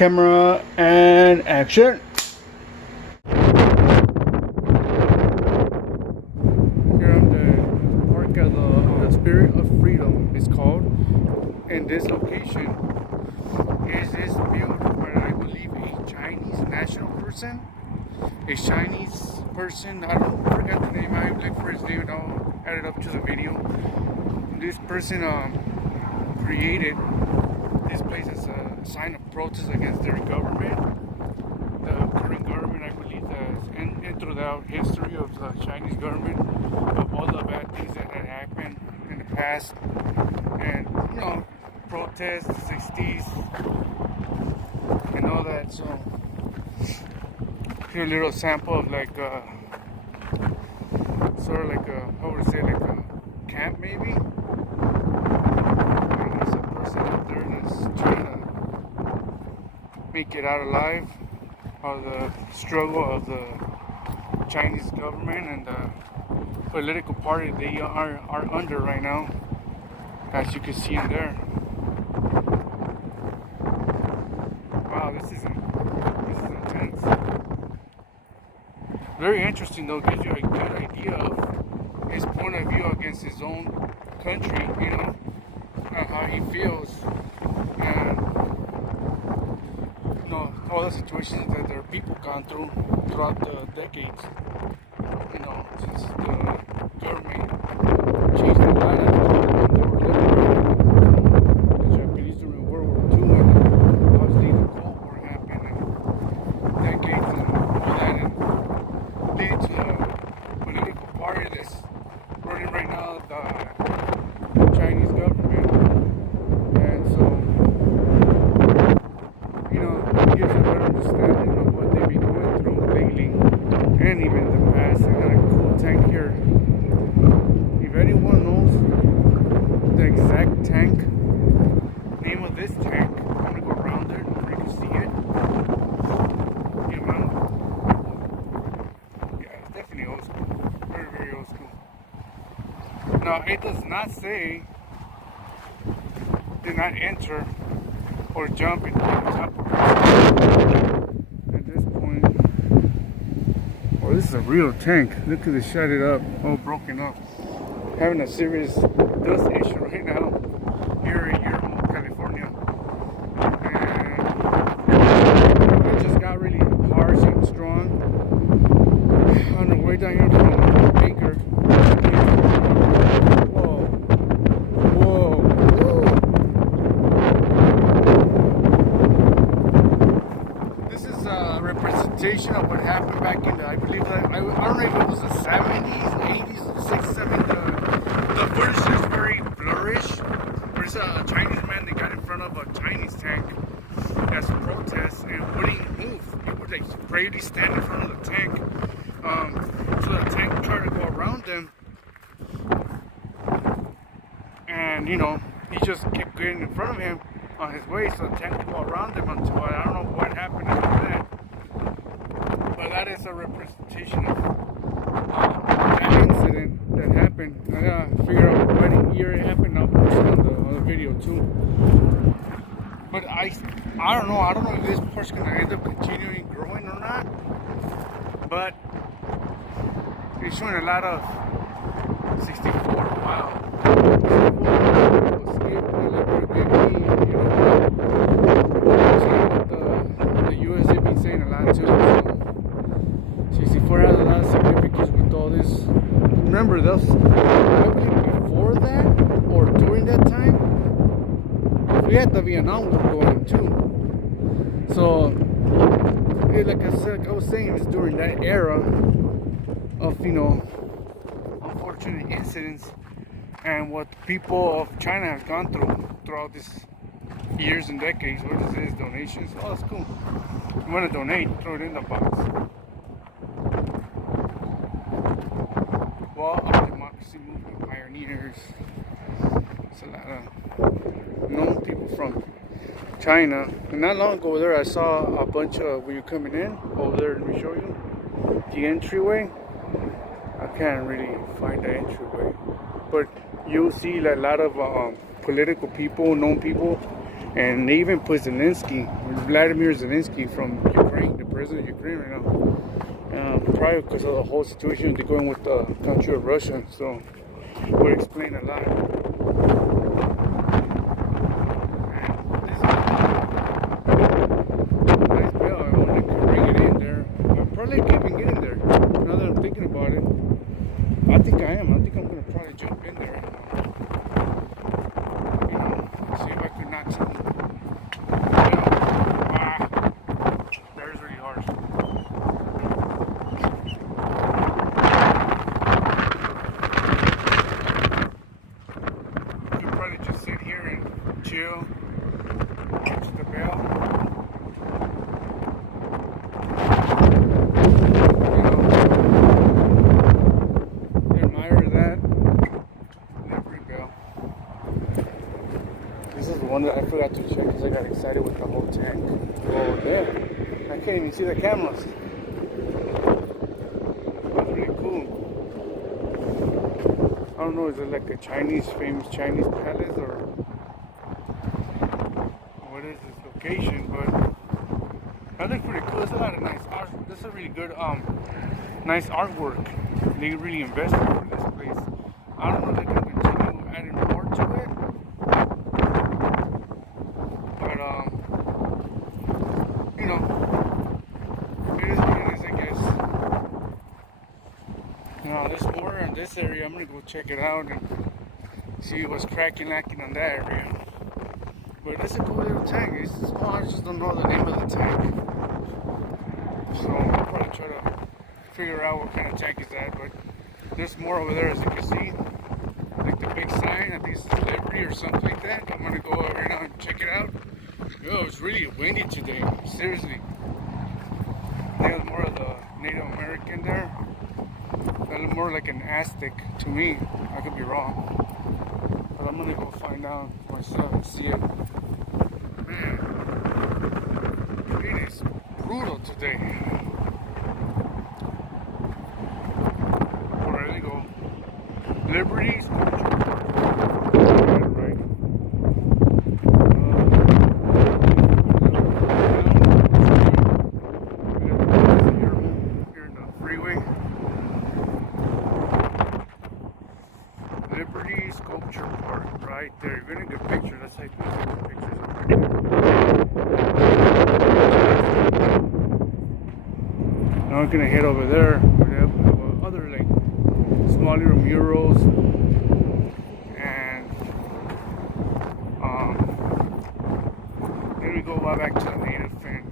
Camera and action. Here on the Park of the Spirit of Freedom is called, and this location is built by, I believe, a Chinese national person. A Chinese person, I don't forget the name, I look for his name and I'll add it up to the video. This person created this place as a sign of protest against their government, the current government. I believe that, and throughout history of the Chinese government, of all the bad things that had happened in the past, and protests, the 60s, and all that. So here a little sample of like sort of like a, how would I say, like a camp maybe. Make it out alive of the struggle of the Chinese government and the political party they are under right now, as you can see in there. Wow, this is intense. Very interesting though, gives you a good idea of his point of view against his own country, how he feels, and all the situations that their people gone through throughout the decades, since the government changed their lives. They were liberated. The Japanese during World War II, and obviously the Cold War happened, and decades and all that, and leading to the political party that's running right now, the Chinese government. And so gives a better understanding of what they've been going through lately, and even in the past. I got a cool tank here. If anyone knows the exact name of this tank, I'm gonna go around it so you can see it. Yeah, it's definitely old school. Very, very old school. Now, it does not say do not enter or jump into the top of it. At this point, this is a real tank. Look at this, shut it up, all broken up. Having a serious dust issue right now here in Yermo, California. And it just got really harsh and strong. On the way down here from Baker. Representation of what happened back in the, I believe that, I don't know if it was the 70s, 80s, 60s, 70s. The footage is very blurrish. There's a Chinese man that got in front of a Chinese tank as a protest and wouldn't move. He would like bravely stand in front of the tank. So the tank tried to go around them, and he just kept getting in front of him on his way, so the tank would go around him until I don't know what happened after that. But that is a representation of that incident that happened. I gotta figure out what year it happened. I'll post it on the video too. But I don't know. I don't know if this part's gonna end up continuing growing or not. But it's showing a lot of 64. Wow. The US have been saying a lot too. So 64 has a lot of significance with all this. Remember, those, I believe before that or during that time, we had the Vietnam War going too. So, like I said, I was saying, it's during that era of unfortunate incidents and what people of China have gone throughout these years and decades. What is this? Donations? Oh, that's cool. You want to donate? Throw it in the box. Well, our democracy movement pioneers. It's a lot of known people from China. And not long ago there, I saw a bunch of, when you're coming in over there, let me show you the entryway. I can't really find the entryway, but you'll see a lot of political people, known people And they even put Zelensky, Vladimir Zelensky from Ukraine, the president of Ukraine right now. Probably because of the whole situation they're going with the country of Russia. So would explain a lot. Nice bell. I wonder if I can bring it in there. I probably can't even get in there. Now that I'm thinking about it, I think I am. I think I'm gonna probably jump in there. You know, see if I can knock something. There's really hard. You could probably just sit here and chill, watch the bell. You know, admire that livery bell. This is the one that I forgot to check because I got excited with the whole tank. Oh, there. I can't even see the cameras. That's really cool. I don't know, is it like a famous Chinese palace or what is this location? But that looks pretty cool. It's a lot of nice art. This is a really good, nice artwork. They really invested in this place. I don't know if they can continue adding more to it. But, you know, it is what it is, I guess. Now, there's more in this area. I'm gonna go check it out and see what's cracking on that area. But it's a cool little tank. It's small. I just don't know the name of the tank. So I'll probably try to figure out what kind of tank is that. But there's more over there, as you can see. Like the big sign. I think it's Liberty or something like that. I'm gonna go over right now and check it out. Yo, it's really windy today. Seriously. There's more of the Native American there. That look more like an Aztec to me. I could be wrong. But I'm gonna go find out myself and see it. Man, it is brutal today. Oh, there they go. Liberty Sculpture Park. Right. Here in the freeway. Liberty Sculpture Park, right there. You're gonna get pictures. Let's take pictures of it. Now we're gonna head over there. We have other like small little murals, and then we go right back to the native and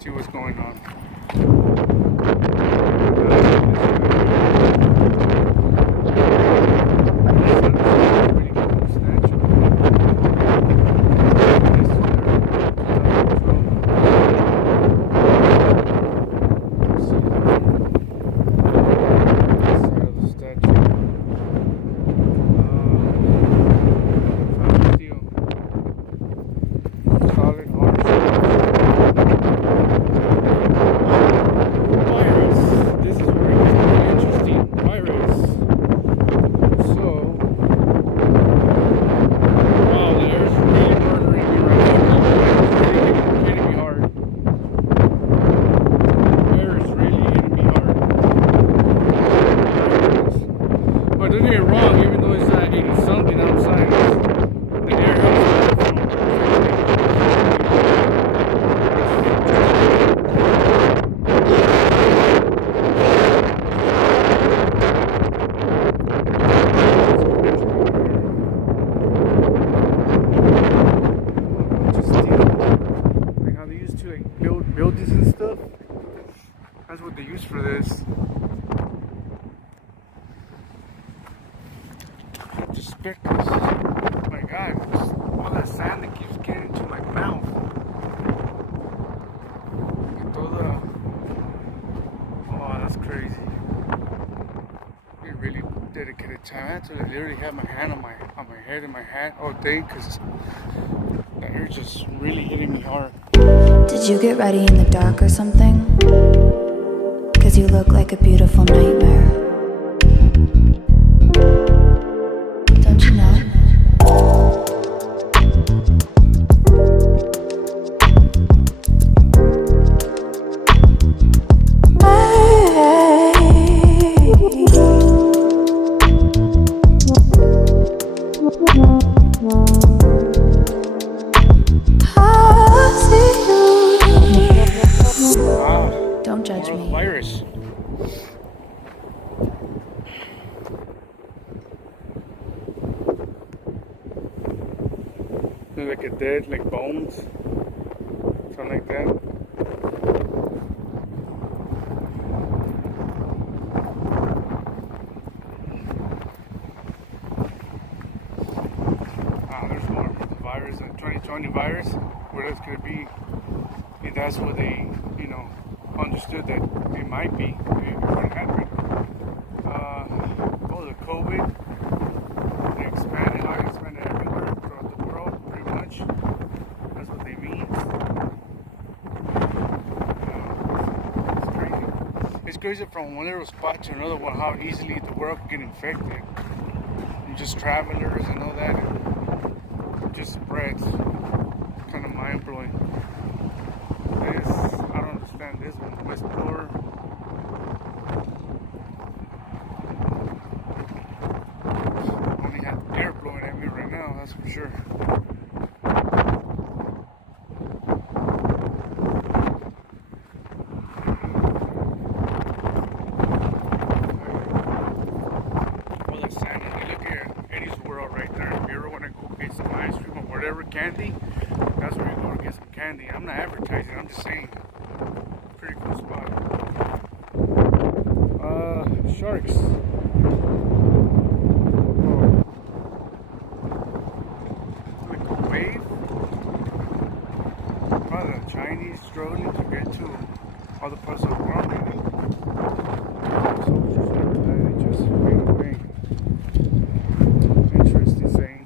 see what's going on. Buildings and stuff. That's what they use for this. I have to spit this. Oh my God, all that sand that keeps getting into my mouth. And all the... Oh, that's crazy. We really dedicated time. I had to literally have my hand on my head and my hat all day because that air just really hitting me hard. Did you get ready in the dark or something? 'Cause you look like a beautiful nightmare. Don't you know? bones. Like a dead, like bones, something like that. There's more virus, a 2020 virus. What else could it be? And that's what they, understood that it might be. It would happen. The COVID, they expanded everywhere throughout the world, pretty much. That's what they mean. It's crazy. It's crazy from one little spot to another one, how easily the world can get infected. And just travelers and all that. It just spreads. Kind of mind blowing. I don't understand this one. Whistleblower. Only have air blowing at me right now, that's for sure. Well, that's Santa. Look at Eddie's World right there. If you ever want to go get some ice cream or whatever candy, that's where you go to get some candy. I'm not advertising, I'm just saying. Pretty cool spot. Sharks. Like a wave. Probably the Chinese struggling to get to other parts of the world, maybe. Soldiers after that, they just fade away. Interesting saying.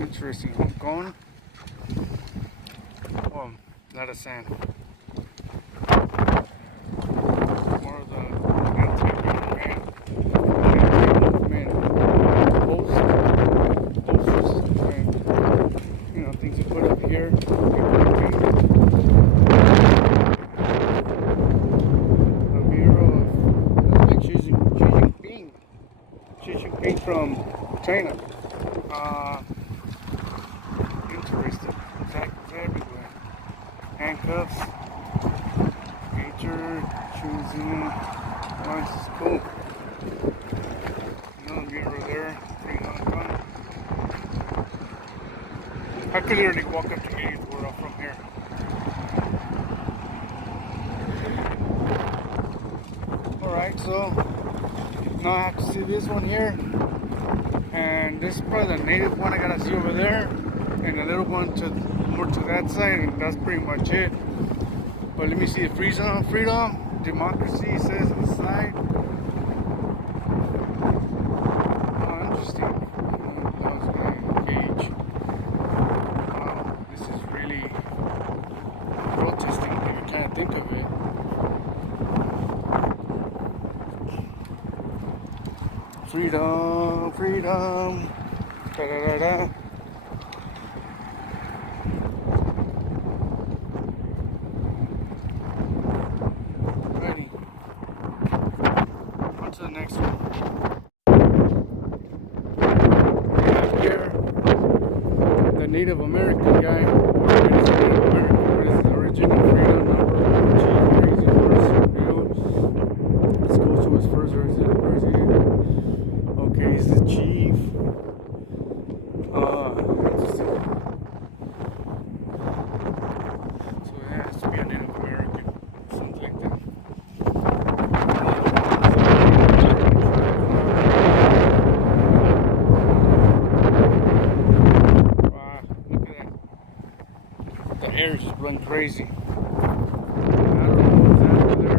Interesting. Hong Kong. Oh, a lot of sand. More of the anti-man posters and things you put up here. A mural of like Xi Jinping from China. Interesting. It's everywhere. Handcuffs. Nature. Choosing. Oh, this is cool. Another mirror there. Pretty fun. I could literally walk up to Eddie's World from here. Alright, so now I have to see this one here. And this is probably the native one I gotta see over there. And a little one more to that side, and that's pretty much it. But let me see the freedom, democracy says on the side. Oh, interesting. That was my cage. Wow, this is really protesting if you can't think of it. Freedom, freedom. Da da da da. To the next one. We have here the Native American guy. What is Native American? What is the original freedom number? Chief crazy horse. Let's go to his first verse. Okay, he's the chief. So it has to be a Native American, something like that. The air is just running crazy. I don't know what's happening there.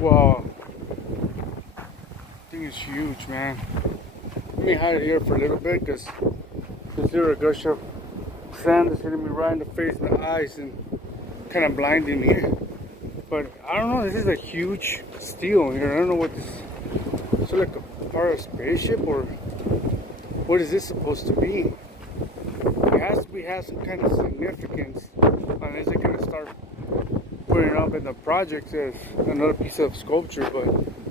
Wow. Thing is huge, man. Let me hide it here for a little bit because this little gush of sand is hitting me right in the face, my eyes, and kind of blinding me. But I don't know, this is a huge steel here. I don't know what this is. So like a part of a spaceship, or what is this supposed to be? It has to possibly has some kind of significance, unless they're gonna start putting it up in the project as another piece of sculpture. But